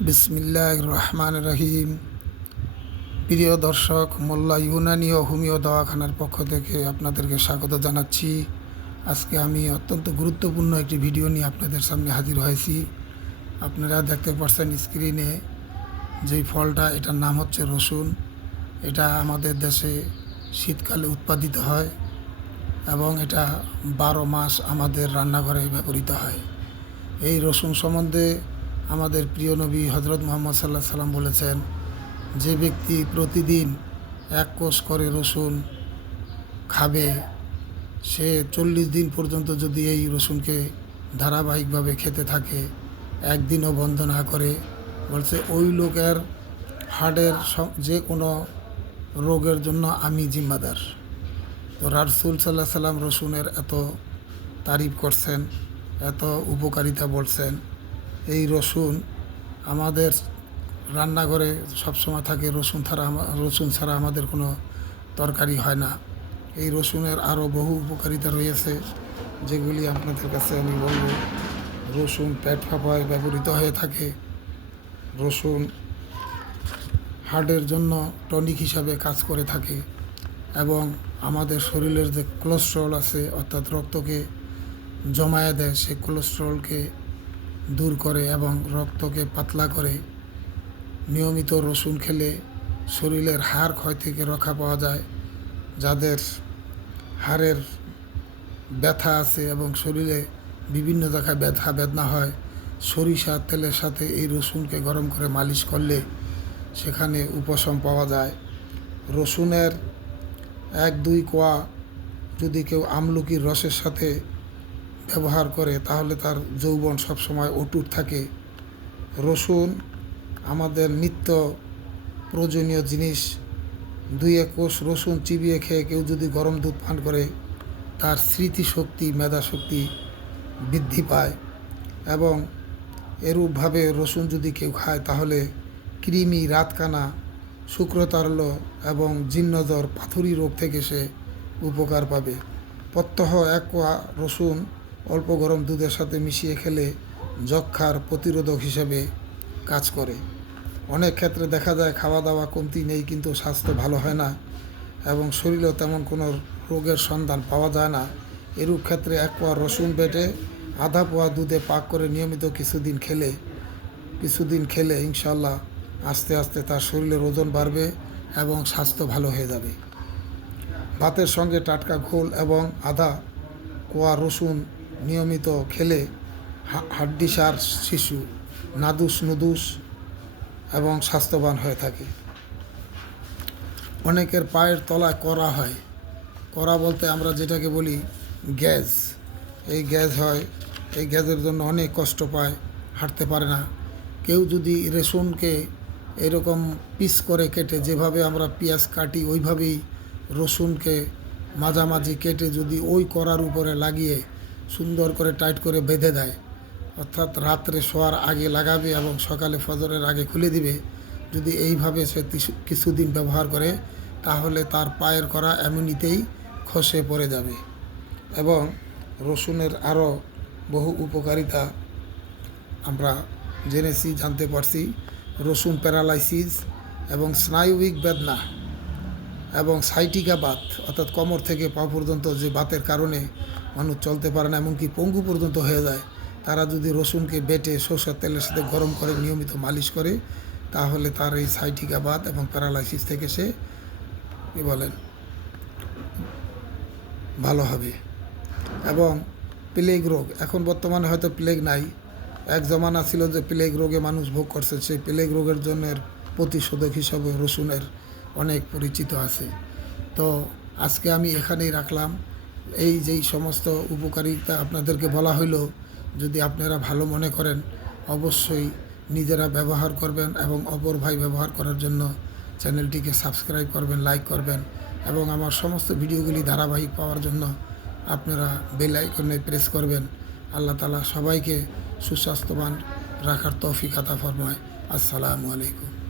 বিসমিল্লাহ রহমান রহিম। প্রিয় দর্শক, মোল্লা ইউনানি ও হোমিও দওয়াখানার পক্ষ থেকে আপনাদেরকে স্বাগত জানাচ্ছি। আজকে আমি অত্যন্ত গুরুত্বপূর্ণ একটি ভিডিও নিয়ে আপনাদের সামনে হাজির হয়েছি। আপনারা দেখতে পাচ্ছেন স্ক্রিনে যেই ফলটা, এটার নাম হচ্ছে রসুন। এটা আমাদের দেশে শীতকালে উৎপাদিত হয় এবং এটা বারো মাস আমাদের রান্নাঘরে ব্যবহৃত হয়। এই রসুন সম্বন্ধে আমাদের প্রিয় নবী হজরত মোহাম্মদ সাল্লাহ সাল্লাম বলেছেন, যে ব্যক্তি প্রতিদিন এক কোষ করে রসুন খাবে, সে চল্লিশ দিন পর্যন্ত যদি এই রসুনকে ধারাবাহিকভাবে খেতে থাকে, একদিনও বন্ধ না করে, বলছে ওই লোকের হার্টের যে কোনো রোগের জন্য আমি জিম্মাদার। তো রাসুল সাল্লাহ সাল্লাম রসুনের এত তারিফ করছেন, এত উপকারিতা বলছেন এই রসুন আমাদের রান্নাঘরে সবসময় থাকে, রসুন ছাড়া রসুন ছাড়া আমাদের কোনো তরকারি হয় না। এই রসুনের আরও বহু উপকারিতা রয়েছে, যেগুলি আপনাদের কাছে আমি বলব। রসুন পেট ফাঁপায় ব্যবহৃত হয়ে থাকে। রসুন হার্টের জন্য টনিক হিসাবে কাজ করে থাকে এবং আমাদের শরীরের যে কোলেস্ট্রল আছে, অর্থাৎ রক্তকে জমায়ে দেয়, সেই কোলেস্ট্রলকে দূর করে এবং রক্তকে পাতলা করে নিয়মিত রসুন খেলে শরীরের হাড় ক্ষয় থেকে রক্ষা পাওয়া যায়, যাদের হাড়ের ব্যথা আছে এবং শরীরে বিভিন্ন জায়গায় ব্যথা, বেদনা হয়, সরিষা তেলের সাথে এই রসুনকে গরম করে মালিশ করলে সেখানে উপশম পাওয়া যায়। রসুনের এক দুই কোয়া যদি কেউ আমলকির রসের সাথে ব্যবহার করে তাহলে তার যৌবন সবসময় অটুট থাকে। রসুন, আমাদের নিত্য প্রয়োজনীয় জিনিস, দুই কোষ রসুন চিবিয়ে খেয়ে কেউ যদি গরম দুধ পান করে, তার স্মৃতিশক্তি, মেধাশক্তি বৃদ্ধি পায় এবং এরূপভাবে রসুন যদি কেউ খায়, তাহলে কৃমি, রাতকানা শুক্রতারল এবং জিন্নজর পাথুরি রোগ থেকে সে উপকার পাবে। প্রত্যহ এক কোয়া রসুন অল্প গরম দুধের সাথে মিশিয়ে খেলে যক্ষার প্রতিরোধক হিসেবে কাজ করে। অনেক ক্ষেত্রে দেখা যায় খাওয়া দাওয়া কমতি নেই কিন্তু স্বাস্থ্য ভালো হয় না এবং শরীরেও তেমন কোনো রোগের সন্ধান পাওয়া যায় না। এরূপ ক্ষেত্রে এক পোয়া রসুন বেটে আধা পোয়া দুধে পাক করে নিয়মিত কিছুদিন খেলে কিছুদিন খেলে ইনশাল্লাহ আস্তে আস্তে তার শরীরের ওজন বাড়বে এবং স্বাস্থ্য ভালো হয়ে যাবে। ভাতের সঙ্গে টাটকা ঘোল এবং আদা কোয়া রসুন নিয়মিত খেলে হাড্ডিসার শিশু নাদুস নুদুস এবং স্বাস্থ্যবান হয়ে থাকে। অনেকের পায়ের তলায় করা হয়। করা বলতে আমরা যেটাকে বলি গ্যাস এই গ্যাস হয়। এই গ্যাসের জন্য অনেক কষ্ট পায়, হাঁটতে পারে না। কেউ যদি রেশনকে এরকম পিস করে কেটে, যেভাবে আমরা পেঁয়াজ কাটি, ওইভাবেই রসুনকে মাঝামাঝি কেটে যদি ওই করার উপরে লাগিয়ে সুন্দর করে টাইট করে বেঁধে দেয়। অর্থাৎ রাত্রে শোয়ার আগে লাগাবে এবং সকালে ফজরের আগে খুলে দিবে। যদি এইভাবে সে কিছুদিন ব্যবহার করে, তাহলে তার পায়ের করা এমনিতেই খসে পড়ে যাবে। এবং রসুনের আরও বহু উপকারিতা আমরা জেনেছি, জানতে পারছি। রসুন প্যারালাইসিস এবং স্নায়ুবিক বেদনা। এবং সাইটিকা বাত অর্থাৎ কোমর থেকে পা পর্যন্ত যে বাতের কারণে মানুষ চলতে পারে না, এমনকি পঙ্গু পর্যন্ত হয়ে যায়, তারা যদি রসুনকে বেটে সরষের তেলের সাথে গরম করে, নিয়মিত মালিশ করে, তাহলে তার এই সাইটিকা বাত এবং প্যারালাইসিস থেকে সে, কী বলেন, ভালো হবে। এবং প্লেগ রোগ, এখন বর্তমানে হয়তো প্লেগ নাই। এক জমানা ছিল যে প্লেগ রোগে মানুষ ভোগ করছে, সেই প্লেগ রোগের জন্য প্রতিষেধক হিসাবে রসুনের অনেক পরিচিত আছে। তো আজকে আমি এখানেই রাখলাম। এই যেই সমস্ত উপকারিতা আপনাদেরকে বলা হইল, যদি আপনারা ভালো মনে করেন, অবশ্যই নিজেরা ব্যবহার করবেন এবং অপর ভাই ব্যবহার করার জন্য চ্যানেলটিকে সাবস্ক্রাইব করবেন, লাইক করবেন এবং আমার সমস্ত ভিডিওগুলি ধারাবাহিক পাওয়ার জন্য আপনারা বেল আইকনে প্রেস করবেন। আল্লাহ তালা সবাইকে সুস্বাস্থ্যবান রাখার তৌফিক আতা ফরমায়। আসসালামু আলাইকুম।